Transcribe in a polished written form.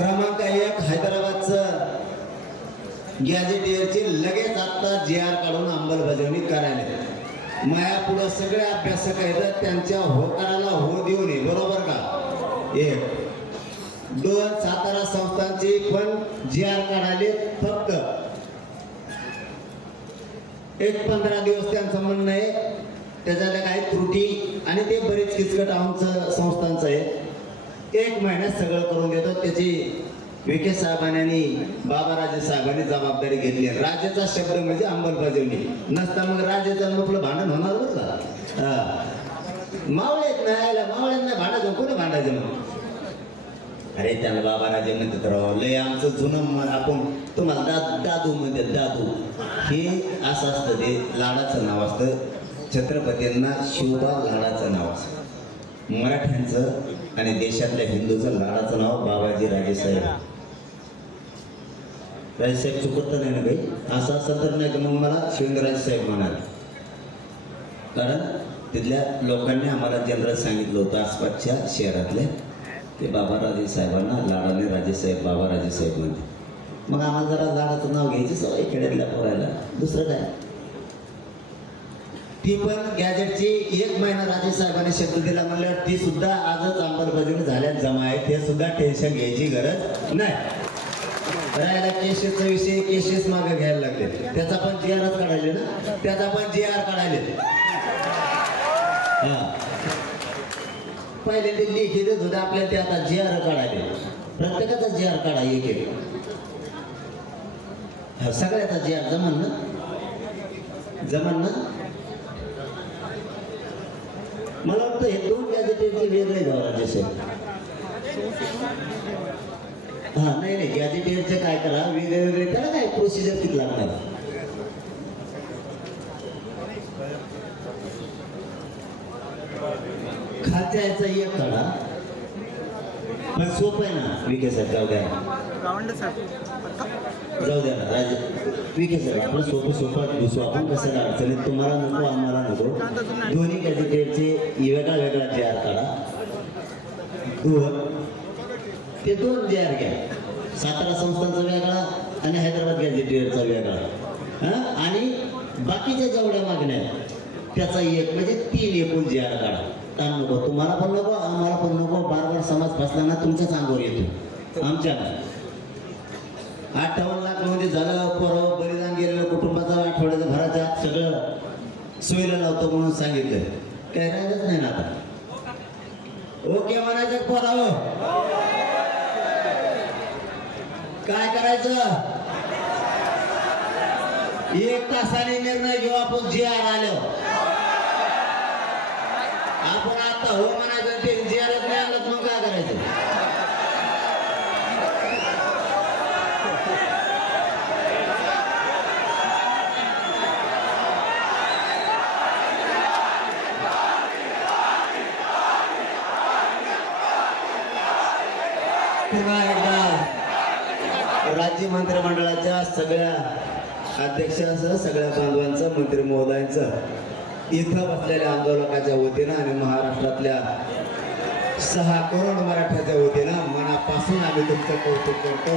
क्रमांक 1 हैदराबादचं गॅजेटियरची लगेच आता GR काढून अंमलबजावणी करायला माया पुढे सगळे अभ्यासक आहेत त्यांच्या होकाराला हो देऊ नये बरोबर का 1 2 सातारा संस्थांची पण GR काढाले फक्त 15 दिवस त्यांचं म्हणणं आहे त्याच्याला काही त्रुटी आणि ते बरेच किचकट आमचं संस्थांचं आहे 1 महिन्यात सगळं करून देतो त्याची विखे साहेबांनी बाबाराजे साहेबांनी जबाबदारी घेतली राज्याचा शब्द म्हणजे अंमलबजावणी नसता मग राज्याचं आपलं भांडण होणार बरं का मावळेत नाही मावळ्यांना भांडायचं कोणी भांडायचं मग अरे त्याला बाबाराजे म्हणते तर लय आमचं जुनं आपण तुम्हाला दादू म्हणते दादू हे असं असतं ते लाडाचं नाव असतं छत्रपतींना शिवबा लाडाचं नाव असतं मराठ्यांचं आणि देशातल्या हिंदूचं लाडाचं नाव बाबाजी राजेसाहेब राजेसाहेब चुकत नाही ना काही असं असं तर नाही तर मग मला शिवेंद्रराजे साहेब म्हणाले कारण तिथल्या लोकांनी आम्हाला जनरल सांगितलं होतं आसपासच्या शहरातले ते बाबाराजे साहेबांना लाडाने राजेसाहेब बाबाराजे साहेब म्हणते मग आम्हाला जरा लाडाचं नाव घ्यायची सवय खेड्यातल्या पोरायला दुसरं काय ती पण गॅजेटची 1 महिना राजे साहेबांनी शब्द दिला म्हणल्यावर ती सुद्धा आजच अंमलबजावणी झाल्यात जमा आहे ते सुद्धा टेन्शन घ्यायची गरज नाही राहायला केसेसचा विषय केसेस मागे घ्यायला लागले त्याचा पण GRच काढायले ना त्याचा पण GR काढायले पहिले ते लिखित देत होते आपल्याला ते आता GR काढायले प्रत्येकाचा GR काढा एक सगळ्याचा GR जमन ना मला वाटतं हे 2 गॅजेटियरचे वेगळे गाव राजेसाहेब नाही गॅजेटियरचे काय करा वेगळे त्याला काय प्रोसिजर किती लागणार खालच्या याचा 1 काढा पण सोपं आहे ना विखे साहेब जाऊ द्या ना राजे विखे साहेब आपण सोपं दिसू आपण कसं अडचणीत तुम्हाला नको आम्हाला नको दोन्ही गॅजेटियरचे वेगळा GR काढा 2 ते 2 GR घ्या सातारा संस्थांचा वेगळा आणि हैदराबाद गॅजेटियरचा वेगळा आणि बाकीच्या जेवढ्या मागण्या त्याचा 1 म्हणजे 3 एकूण GR काढा ताण नको तुम्हाला पण नको आम्हाला पण नको बार समाज फसताना तुमच्याच अंगावर येतो आमच्या 58 लाख म्हणजे झालं परवा बलिदान गेलेलं कुटुंबाचा आठवड्याच्या भराच्या सगळं सोयीला लावतो म्हणून सांगितलं काय राहिलंच नाही ना आता ओके म्हणायचं पोराव काय करायचं 1 तासाने निर्णय घेऊ आपण GR आलं आपण आता हो म्हणायचं ते GRच नाही आलं मग काय करायचं पुन्हा एकदा राज्य मंत्रिमंडळाच्या सगळ्या अध्यक्षांसह सगळ्या बांधवांचं मंत्री महोदयांचं इथं बसलेल्या आंदोलकाच्या वतीनं आणि महाराष्ट्रातल्या 6 करोड मराठ्याच्या वतीनं मनापासून आम्ही तुमचं कौतुक करतो